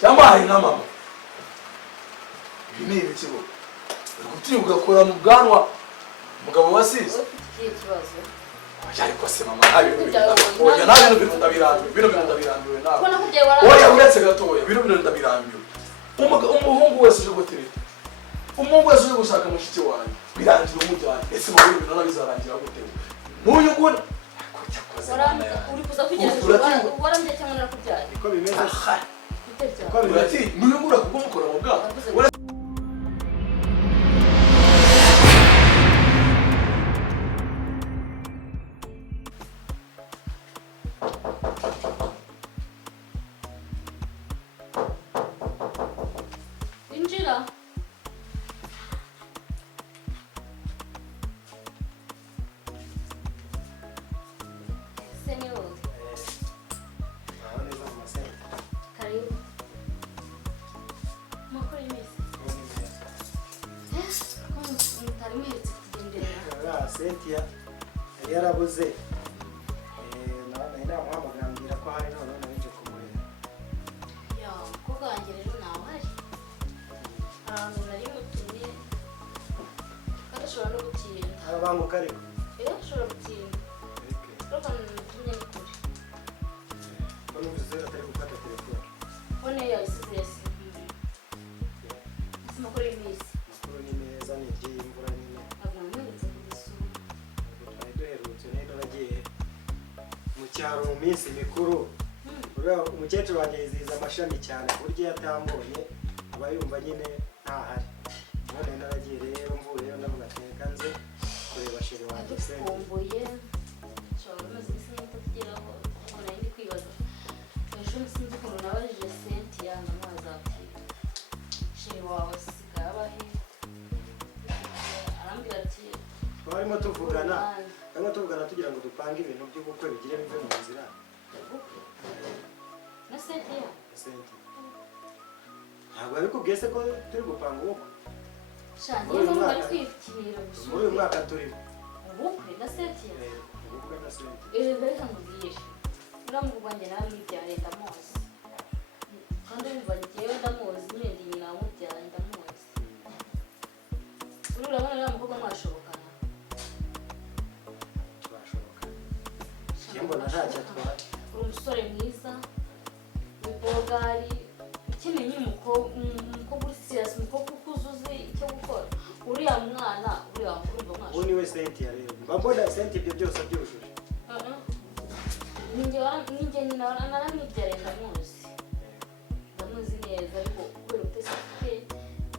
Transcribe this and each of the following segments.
cyangwa hari nka mama ibi ni ibikigo gutinyuka gukora mu bwanwa umugabo wasize ariko se mama oya nawe bintu ndabirambiwe nawe oya uretse gatoya bintu ndabirambiwe umuhungu wese uje gutereta umuhungu wese uje gushaka mushiki wanjye birangira umujyana ese mu bintu nana bizarangira gute n'uyu nguna uri kuza kugira ngo waramye cyangwa narakubyaye niko bimeze ko birati n'uyu ngura kuko mukora mu bwa injira senyor karibu makuru y'imisi mutari muherutse kugenderera Cynthia yari yarabuze namuhamagara ambwira ko hari none nabije kumureba ya mukobwa wanjye rero nawe hari ahantu nari mutumye kandi ashobora no gutinda arabanguka ariko ashobora gutinda ariko mutumye ni kure ko numvise atari gufata telefone fone yayisize yasigiye ese makuru y'imisi makuru ni meza ni iby'imvura nyine ntabwo namweretse kubisura twari duherutse neza nagiye mu cyaro mu minsi mikuru umukecuru wanjye yizihiza amashami cyane ku buryo yatambonye aba yumva nyine ntahari none naragiye rero mvuyeyo ndavuga ati reka nze kureba sheri wanjye dukumbuye nshobora maze iminsi nk'itageraho ngo nari ndi kwibaza ejo sinzi ukuntu nabajije Cynthia ndamubaza ati sheri wawe asigaye abahe arambwira ati twarimo tuvugana tugira ngo dupange ibintu by'ubukwe bigire bive mu nzira na Cynthia ntabwo yabikubwiye se ko turi gupanga ubukwe shangiye n'ubwo ari kwifukira gusa muri uyu mwaka turimo ubukwe na Cynthia ubukwe na Cynthia reka nkubwire uramuvuga njye nawe mwibyare ndamuzi kandi wumva njyewe ndamuzi nyine ndi nyina wamubyara ndamuzi urabona uriya mukobwa mwashobokana twashoboka mbona ntacyo atwara uri umusore mwiza w'ibogari ukeneye nyine umukobwa uri sirasi umukobwa ukuze uzi icyo gukora uriya mwana uriya mukobwa mwashobokana uwo niwe Cynthia rero mba mbona Cynthia ibyo byose abyujuje ninjye nyina naramwibyare ndamuzi neza ariko kubera utese afite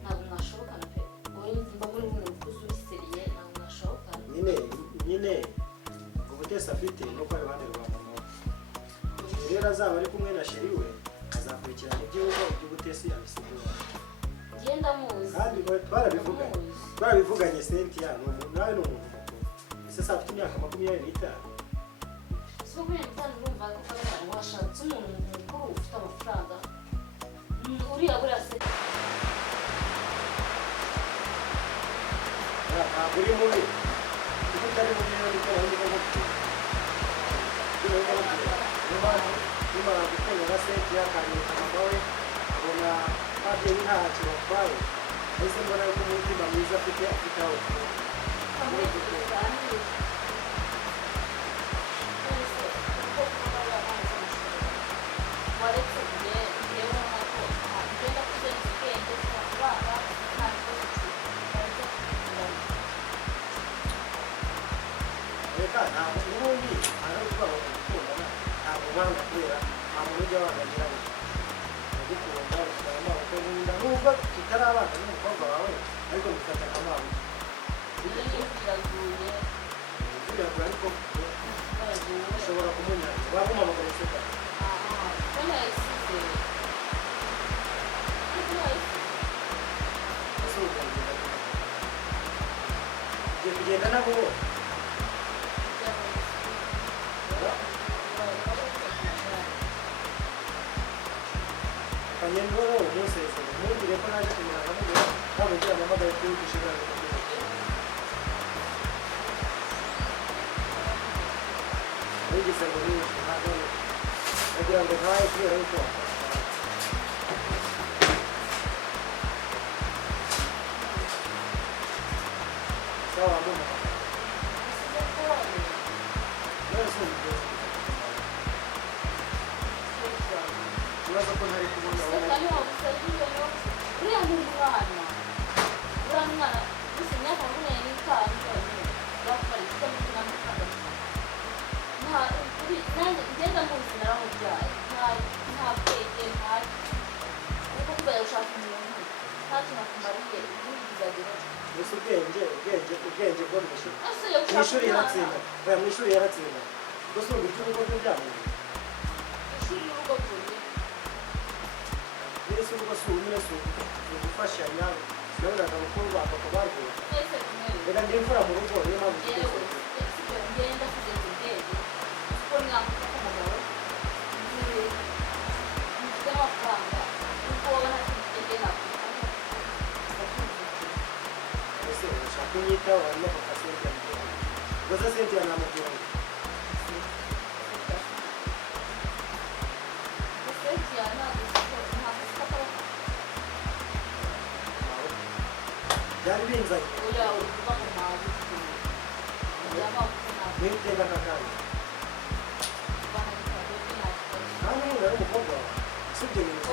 ntabwo mwashobokana pe wowe mba muri buno ukuze uri seriye ntabwo mwashobokana nyine ubutesi afite nuko ari iruhande rwa mama we rero azaba ari kumwe na sheri we azakurikirana iby'ubutesi yabisigura genda muzi kandi twarabivuganye Cynthia nawe ni umuntu mukuru ese se afite imyaka 25 so kuri ntano urumva ko abantu washatse umuntu mukuru ufite amafaranga uriya buriya se ntabwo uri mubi kuko utari mubi rero niko bari kumubwira nimara gukunda na Cynthia akanyita mama we abona ababyeyi ntacyo batwaye ese mbona yuko umutima mwiza afite aho reka ntabwo ubundi aravuga ngo gukundana ntabwo wanga kubera nta muntu ujya wangagira ngo ndagukunda ushyira amaboko n'inda nubwo tutarabana n'umukobwa wawe ariko mufata akamaro biraguye ariko ushobora kumunyanya wamuhamagara iseka ugiye kugenda nabo kanyendo umuseze mubwire ko naje kumuranga mubwira namugira amamagara yo gushigana Ugeze muri ntabwo kugira ngo ntaye kubera yuko sawa mbona ikibazo ko ntari kubona uriya ni umwana gusa imyaka 45 bakora icyo nanjye ngenda munsi naramubyaye nta bwenge uko kubera gushaka umuntu nta kintu akumariye bizagira gusa ubwenge bwo mu ishuri yaratsinda oya mu ishuri yaratsinda gusa uburyo urugo rwe byamuye ishuri y'urugo rwuye mbese urugo si umwe si ugufashanya nabonaga abakuru ba papa barwaye reka ndi imfura mu rugo niyo mpamvu yewe ngenda kugeza ubwenge kuko mwamufata umugabo mfite amafaranga kuko wowe nta kintu kigende nakufasha ese urashaka kunyitaho hanyuma papa Cynthia mugenda gusa Cynthia namugenda byari binzanye mwitega kakandi nta n'ubu ari umukobwa wawe sibyo bintu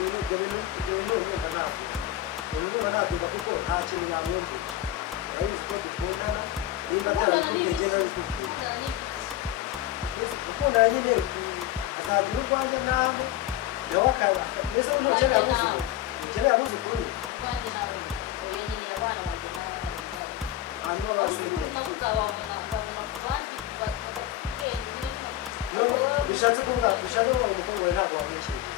ibyo bintu numva ntabyumva kuko nta kintu yamwumvira urabizi ko dukundana nimba atarabikubwiye nabikubwiye gukundana nyine azagira urwanjye nawe nawe akaba mbese ntukeneye abuze ukuri hanyuma basenge bishatse kuvuga umukobwa wawe ntabwo wamwishyuye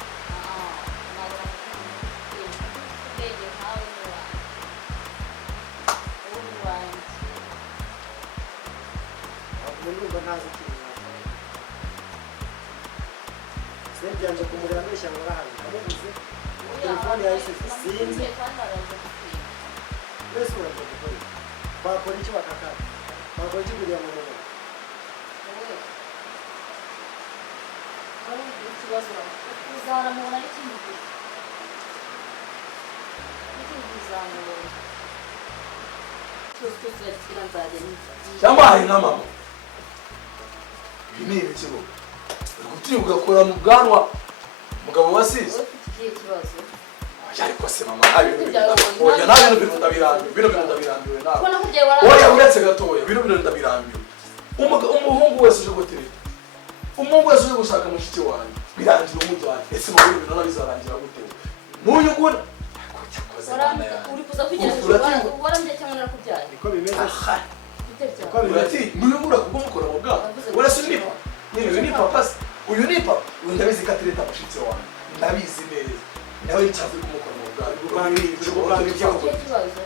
ndumva ntazi ikintu Cynthia nje kumureba mbeshya ngo arahari amubuze telefone yahise sinzi mbese uragiye gukora bakora iki bakakara bakora iki kugira ngo mubone uzaramubona n'ikindi gihe uzamubona cyose tuzagira nzajya cyangwa hari nka mama ibi ni ibikigo uri gutinyuka ugakora mu bwanwa umugabo wasize ariko se mama oya nawe bintu ndabirambiwe nawe oya uretse gatoya bintu ndabirambiwe umuhungu wese uje gutereta umuhungu wese uje gushaka mushiki wanjye birangira umujyanye ese mama ibintu nabizarangira gute munyugura uri kuza kwigira warambye cyangwa narakubyaye niko bimeze urati munyugura kuko mukora mu bwanwa urase nipa nyine ni papa se uyu ni papa uyu ndabizi ko atereta mushiki wanjye ndabizi neza nawe ncyavuye kumukora mu bwanwa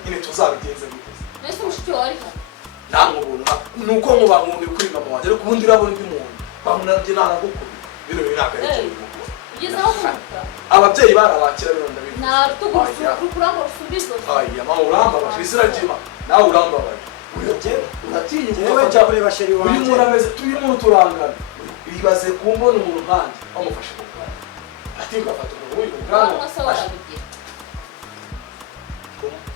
nyine tuzabigenze gute nese mushiki wawe ari hano namubona nuko mubankumbi kuri mama wanjye ariko ubundi urabona undi muntu bamunabye naragukora bino binakarekeye ugezeho kumuta ababyeyi barabakira bino ndabizi na rukurangwa rusubizo aya mama urambabaje izina ry'ima nawe urambabaje uratinya kureba sheri wanjye uyu muntu ameze tuyu muntu turangana bibaze kumbona umuntu nkanjye bamufashe mu bwanwa ati ugafata umuntu w'uyu bwanwa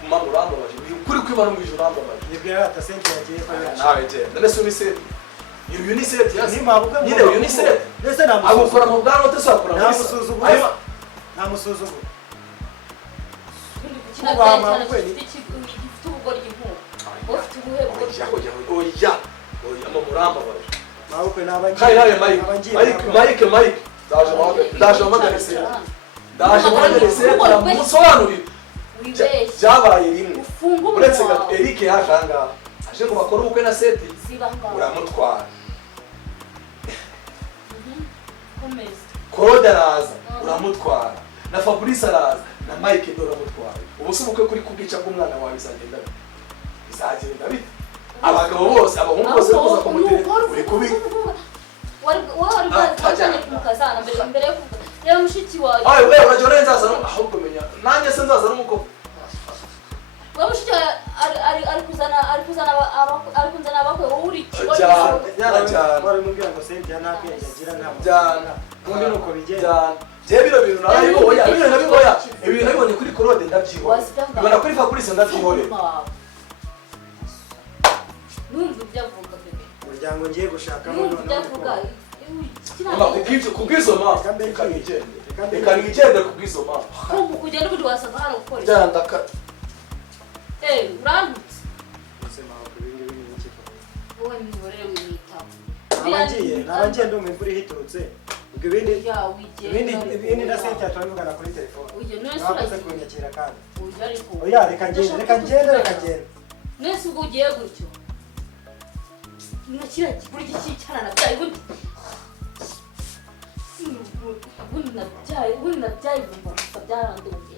mama urambabaje kuri kwiba no mu ijoro urambabaje nibwira ata Cynthia yagiye kwa nawe je ndetse uni seti uyu ni seti yasi nyine uyu ni seti ndetse agukora mu bwanwa utasakura muri namusuzugura oya mama urambabaje mabukwe n'abagiye kandi nawe Mike ndaje mpamagare seti ndamusobanurira byabaye rimwe uretse gato Eric yaje ahangaha aje ngo bakore ubukwe na seti uramutwara Claude araza uramutwara na Fabrice araza na Mike uramutwara ubu se ubukwe kuri kubwica bw'umwana wawe bizagenda bite abagabo bose abahungu bose baza kumutera uri kubi wari bwazanye kumukazana mbere yo rero mushiki wawe wewe urajya urenzaza ahubwo menya nanjye se nzaza n'umukobwa mushiki wawe ari kuzana abakwe wowe uri kigo bari mubwira ngo Cynthia nta bwenge agira nta jana ubundi nuko bigenda je bino bintu narabiboya bino nabiboya ibintu nabibonye kuri Claude ndabyibona ibona kuri Fabrice ndabyibona numva ibyavuga bebe umuryango ngiye gushakamo numva ibyavuga kubwizo ma reka nigende kubwizo ma kumva kugenda ubundi wasanga hano gukora jana ndaka urandutse ubuzima bw'ibindi bintu n'iki wowe mwiborere wimwitaho nabagiye ndumva imvura ihiturutse ubwo ibindi na Cynthia turabivugana kuri telefone nabakoze kunyakira kandi oya reka ngende nese ubwo ugiye gutyo nakira kuri gishyikana nabyaye ubundi nabyaye bumva byaranduye